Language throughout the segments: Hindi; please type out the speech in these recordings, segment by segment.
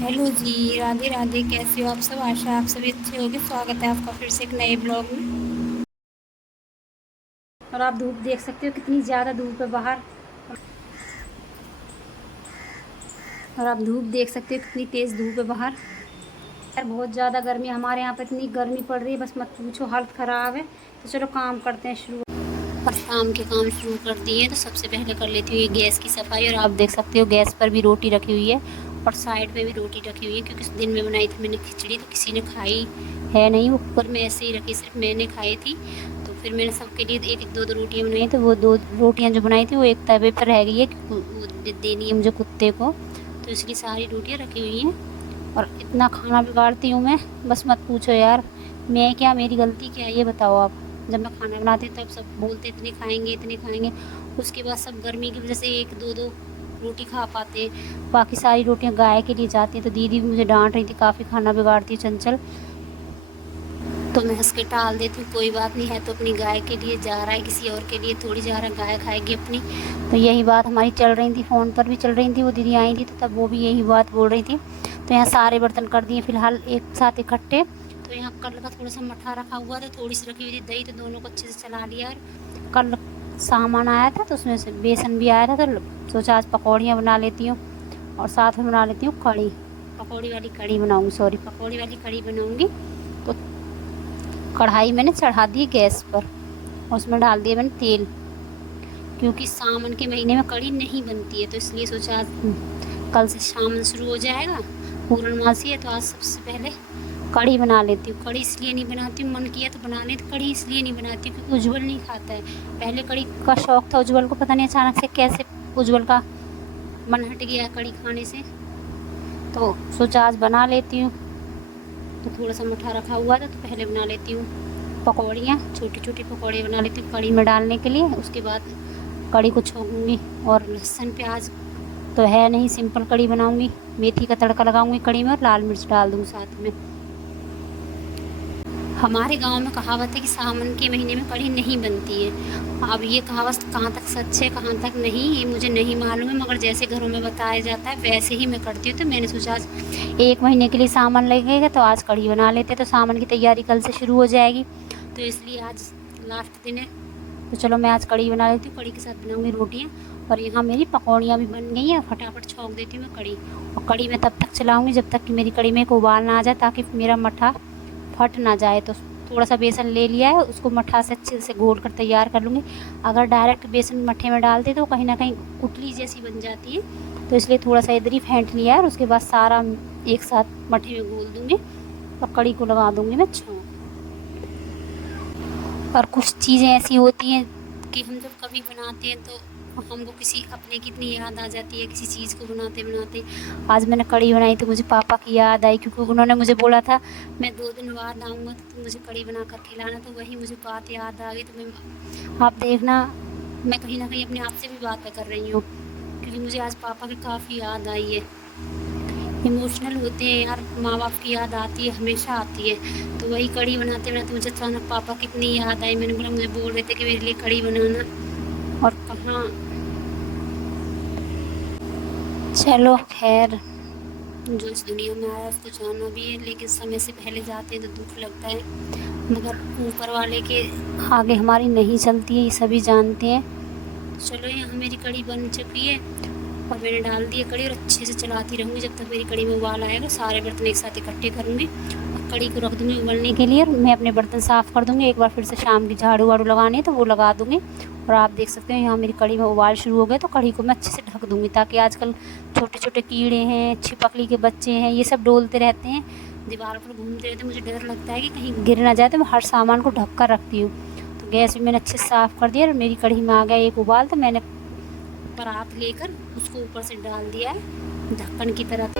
हेलो जी, राधे राधे। कैसे हो आप सब? आशा आप सभी अच्छे होंगे। स्वागत है आपका फिर से एक नए ब्लॉग में। और आप धूप देख सकते हो कितनी ज़्यादा धूप है बाहर। और आप धूप देख सकते हो कितनी तेज़ धूप है बाहर। यार बहुत ज़्यादा गर्मी हमारे यहाँ पे, इतनी गर्मी पड़ रही है बस मत पूछो, हालत ख़राब है। तो चलो काम करते हैं शुरू। और शाम के काम शुरू कर दिए तो सबसे पहले कर लेती हूँ ये गैस की सफाई। और आप देख सकते हो गैस पर भी रोटी रखी हुई है और साइड में भी रोटी रखी हुई है, क्योंकि दिन में बनाई थी मैंने खिचड़ी तो किसी ने खाई है नहीं। वो कुकर में ऐसे ही रखी, सिर्फ मैंने खाई थी। तो फिर मैंने सबके लिए एक एक दो दो रोटियाँ बनाई, तो वो दो रोटियाँ जो बनाई थी वो एक तवे पर रह गई है, वो देनी है मुझे कुत्ते को, तो इसलिए सारी रोटियाँ रखी हुई हैं। और इतना खाना बिगाड़ती हूँ मैं, बस मत पूछो यार। मैं क्या, मेरी गलती क्या है ये बताओ आप। जब मैं खाना बनाती हूँ तब सब बोलते इतने खाएंगे इतने खाएंगे, उसके बाद सब गर्मी की वजह से एक दो दो रोटी खा पाते हैं, बाकी सारी रोटियां गाय के लिए जाती हैं। तो दीदी भी मुझे डांट रही थी, काफ़ी खाना बिगाड़ती है चंचल। तो मैं हंस के टाल देती हूँ, कोई बात नहीं है तो अपनी गाय के लिए जा रहा है, किसी और के लिए थोड़ी जा रहा है, गाय खाएगी अपनी। तो यही बात हमारी चल रही थी, फ़ोन पर भी चल रही थी। वो दीदी आई थी तो तब वो भी यही बात बोल रही थी। तो यहाँ सारे बर्तन कर दिए फ़िलहाल एक साथ इकट्ठे। तो यहाँ कल का थोड़ा सा मट्ठा रखा हुआ था, थोड़ी सी रखी हुई थी दही, तो दोनों को अच्छे से चला लिया। और कल सामान आया था तो उसमें से बेसन भी आया था, तो सोचा आज पकौड़ियाँ बना लेती हूँ और साथ में बना लेती हूँ कढ़ी। पकौड़ी वाली कढ़ी बनाऊँगी, सॉरी पकौड़ी वाली कढ़ी बनाऊँगी। तो कढ़ाई मैंने चढ़ा दी गैस पर और उसमें डाल दिया मैंने तेल, क्योंकि सावन के महीने में कढ़ी नहीं बनती है, तो इसलिए सोचा आज कल से सावन शुरू हो जाएगा, पूर्णमासी है, तो आज सबसे पहले कढ़ी बना लेती हूँ। कढ़ी इसलिए नहीं बनाती हूँ, मन किया तो बनाने, तो कढ़ी इसलिए नहीं बनाती हूँ क्योंकि उज्ज्वल नहीं खाता है। पहले कढ़ी का शौक था उज्ज्वल को, पता नहीं अचानक से कैसे उज्ज्वल का मन हट गया कढ़ी खाने से, तो सोचा आज बना लेती हूँ। तो थोड़ा सा मठा रखा हुआ था तो पहले बना लेती हूँ पकौड़ियाँ, छोटी छोटी पकौड़ियाँ बना लेती हूँ कढ़ी में डालने के लिए। उसके बाद कढ़ी को छोंकूँगी और लहसुन प्याज तो है नहीं, सिंपल कढ़ी बनाऊँगी। मेथी का तड़का लगाऊँगी कढ़ी में और लाल मिर्च डाल दूँगी साथ में। हमारे गांव में कहावत है कि सावन के महीने में कढ़ी नहीं बनती है। अब ये कहावत कहाँ तक सच है कहाँ तक नहीं, ये मुझे नहीं मालूम है, मगर जैसे घरों में बताया जाता है वैसे ही मैं करती हूँ। तो मैंने सोचा आज 1 महीने के लिए सामान लगेगा तो आज कढ़ी बना लेते, तो सावन की तैयारी कल से शुरू हो जाएगी, तो इसलिए आज लास्ट दिन है। तो चलो मैं आज कढ़ी बना लेती हूँ, कढ़ी के साथ बनाऊँगी रोटियाँ। और यहाँ मेरी पकौड़ियाँ भी बन गई हैं, फटाफट छौंक देती हूँ मैं कढ़ी। और कढ़ी मैं तब तक चलाऊँगी जब तक कि मेरी कढ़ी में एक उबाल ना आ जाए, ताकि मेरा मट्ठा फट ना जाए। तो थोड़ा सा बेसन ले लिया है, उसको मट्ठा से अच्छे से घोल कर तैयार कर लूँगी। अगर डायरेक्ट बेसन मट्ठे में डालते तो कहीं ना कहीं उतली जैसी बन जाती है, तो इसलिए थोड़ा सा इधर ही फेंट लिया है और उसके बाद सारा एक साथ मट्ठे में घोल दूँगी और कढ़ी को लगा दूँगी मैं छौंक। और कुछ चीज़ें ऐसी होती हैं कि हम जब कभी बनाते हैं तो हमको किसी अपने की इतनी याद आ जाती है किसी चीज़ को बनाते बनाते। आज मैंने कढ़ी बनाई तो मुझे पापा की याद आई, क्योंकि उन्होंने मुझे बोला था मैं 2 दिन बाद आऊँगा तो तुम मुझे कढ़ी बना कर खिलाना, तो वही मुझे बात याद आ गई। तो मैं, आप देखना, मैं कहीं ना कहीं अपने आप से भी बातें कर रही हूँ, क्योंकि मुझे आज पापा की काफ़ी याद आई है। इमोशनल होते हैं यार, माँ बाप की याद आती है, हमेशा आती है। तो वही कढ़ी बनाते बनाते मुझे अचानक पापा की इतनी याद आई, मैंने बोला, मुझे बोल रहे थे कि मेरे लिए कढ़ी बनाना, और कहाँ। चलो खैर, जो इस दुनिया में आया उसको जाना भी है, लेकिन समय से पहले जाते हैं तो दुख लगता है, मगर ऊपर वाले के आगे हमारी नहीं चलती है, ये सभी जानते हैं। तो चलो यहाँ मेरी कढ़ी बन चुकी है और मैंने डाल दी है कढ़ी, और अच्छे से चलाती रहूँगी जब तक मेरी कढ़ी में उबाल आएगा। सारे बर्तन एक साथ इकट्ठे करूँगी और कढ़ी को रख दूँगी उबलने के लिए, और मैं अपने बर्तन साफ़ कर दूँगी। एक बार फिर से शाम की झाड़ू वाड़ू लगानी है तो वो लगा दूँगी। और आप देख सकते हैं यहाँ मेरी कढ़ी में उबाल शुरू हो गए, तो कढ़ी को मैं अच्छे से ढक दूँगी, ताकि आजकल छोटे छोटे कीड़े हैं, छिपकली के बच्चे हैं, ये सब डोलते रहते हैं, दीवार पर घूमते रहते हैं। मुझे डर लगता है कि कहीं गिर ना जाए, तो मैं हर सामान को ढक कर रखती हूँ। तो गैस भी मैंने अच्छे से साफ़ कर दिया और मेरी कढ़ी में आ गया एक उबाल, तो मैंने परात लेकर उसको ऊपर से डाल दिया है ढक्कन की तरह।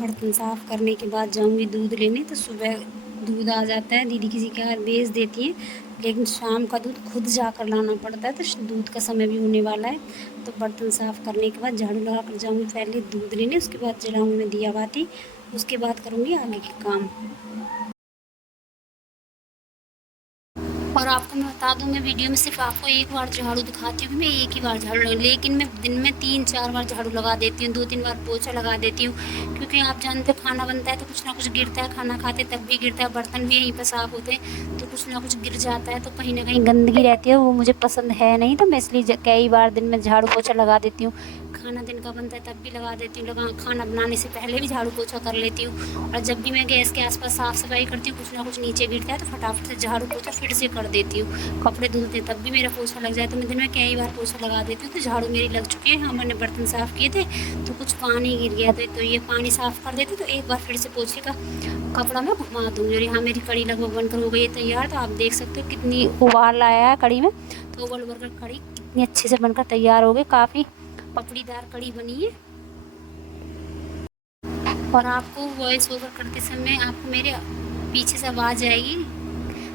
बर्तन साफ़ करने के बाद जाऊंगी दूध लेने, तो सुबह दूध आ जाता है, दीदी किसी के घर भेज देती है, लेकिन शाम का दूध खुद जाकर लाना पड़ता है। तो दूध का समय भी होने वाला है, तो बर्तन साफ़ करने के बाद झाड़ू लगा कर जाऊँगी पहले दूध लेने, उसके बाद जलाऊँगी मैं दिया बाती, उसके बाद करूँगी आगे के काम। और आपको मैं बता दूँ, मैं वीडियो में सिर्फ आपको एक बार झाड़ू दिखाती हूँ, मैं एक ही बार झाड़ू लगा, लेकिन मैं दिन में 3-4 बार झाड़ू लगा देती हूँ, 2-3 बार पोछा लगा देती हूँ, क्योंकि आप जानते हो खाना बनता है तो कुछ ना कुछ गिरता है, खाना खाते तब भी गिरता है, बर्तन भी यहीं पर साफ़ होते हैं तो कुछ ना कुछ गिर जाता है, तो कहीं ना कहीं गंदगी रहती है, वो मुझे पसंद है नहीं, तो मैं इसलिए कई बार दिन में झाड़ू पोछा लगा देती हूँ। खाना दिन का बनता है तब भी लगा देती हूँ, खाना बनाने से पहले भी झाड़ू पोछा कर लेती हूँ, और जब भी मैं गैस के आसपास साफ़ सफाई करती हूँ कुछ ना कुछ नीचे गिरता है तो फटाफट से झाड़ू पोछा फिर से कर देती हूँ। कपड़े धुलते हैं तब भी मेरा पोछा लग जाए, तो मैं दिन में कई बार पोछा लगा देती हूँ। तो झाड़ू मेरी लग चुकी है। हाँ, मैंने बर्तन साफ़ किए थे तो कुछ पानी गिर गया था, तो ये पानी साफ़ कर देती, तो एक बार फिर से पोछे का कपड़ा मैं घुमा दूँगी। और यहाँ मेरी कड़ी लगभग बनकर हो गई है तैयार, तो आप देख सकते हो कितनी उबाल आया है कड़ी में, तो उबल उबल कर कड़ी कितनी अच्छे से बनकर तैयार हो गई, काफ़ी पपड़ीदार कड़ी बनी है। और आपको वॉइस ओवर करते समय आपको मेरे पीछे से आवाज़ आएगी,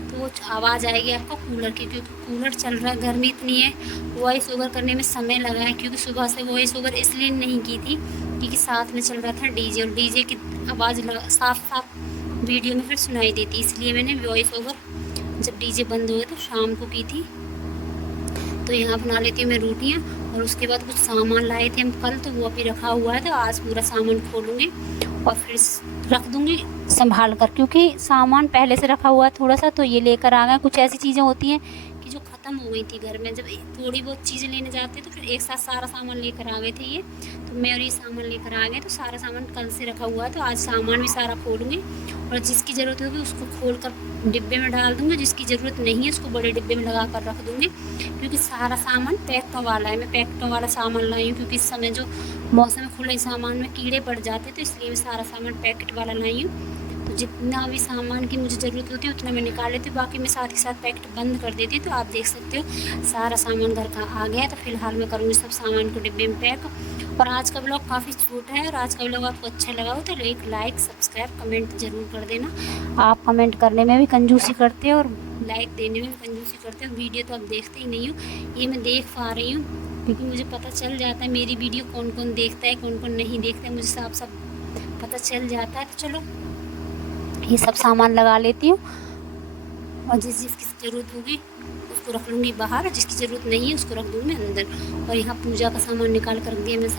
तो वो आवाज़ आएगी आपको कूलर की, क्योंकि कूलर चल रहा है, गर्मी इतनी है, वॉइस ओवर करने में समय लगा है, क्योंकि सुबह से वॉइस ओवर इसलिए नहीं की थी क्योंकि साथ में चल रहा था डीजे, और डीजे की आवाज़ साफ साफ वीडियो में फिर सुनाई देती, इसलिए मैंने वॉइस ओवर जब डीजे बंद हुए तो शाम को की थी। तो यहाँ बना लेती हूँ मैं रोटियाँ, और उसके बाद कुछ सामान लाए थे हम कल, तो वो अभी रखा हुआ है, तो आज पूरा सामान खोलूँगी और फिर रख दूँगी संभाल कर, क्योंकि सामान पहले से रखा हुआ है थोड़ा सा, तो ये लेकर आ गए। कुछ ऐसी चीज़ें होती हैं कि जो ख़त्म हो गई थी घर में, जब थोड़ी बहुत चीज़ें लेने जाते तो फिर एक साथ सारा सामान लेकर आ गए थे ये, तो मैं और ये सामान लेकर आ गए, तो सारा सामान कल से रखा हुआ है, तो आज सामान भी सारा खोलूँगी, और जिसकी ज़रूरत होगी उसको खोल कर डिब्बे में डाल दूँगी, जिसकी ज़रूरत नहीं है उसको बड़े डिब्बे में लगा कर रख दूँगी, क्योंकि सारा सामान पैकटों वाला है। मैं पैकटों वाला सामान लाई हूँ, क्योंकि इस समय जो मौसम में खुले सामान में कीड़े पड़ जाते, तो इसलिए मैं सारा सामान पैकेट वाला लाई हूँ। तो जितना भी सामान की मुझे ज़रूरत होती है उतना मैं निकाल लेती हूँ, बाकी मैं साथ ही साथ पैकेट बंद कर देती हूँ। तो आप देख सकते हो सारा सामान घर का आ गया है, तो फिलहाल मैं करूँगी सब सामान को डिब्बे में पैक। और आज का ब्लॉग काफ़ी छोटा है, और आज का ब्लॉग आपको अच्छा लगा हो तो एक लाइक सब्सक्राइब कमेंट ज़रूर कर देना। आप कमेंट करने में भी कंजूसी करते हो और लाइक देने में भी कंजूसी करते हो, वीडियो तो आप देखते ही नहीं हो, ये मैं देख पा रही हूँ, क्योंकि मुझे पता चल जाता है मेरी वीडियो कौन कौन देखता है कौन कौन नहीं देखता है, मुझे साफ साफ पता चल जाता है। तो चलो ये सब सामान लगा लेती हूँ, और जिसकी ज़रूरत होगी उसको रख लूँगी बाहर, और जिसकी ज़रूरत नहीं है उसको रख दूँगी अंदर। और यहाँ पूजा का सामान निकाल कर रख दिया मैं।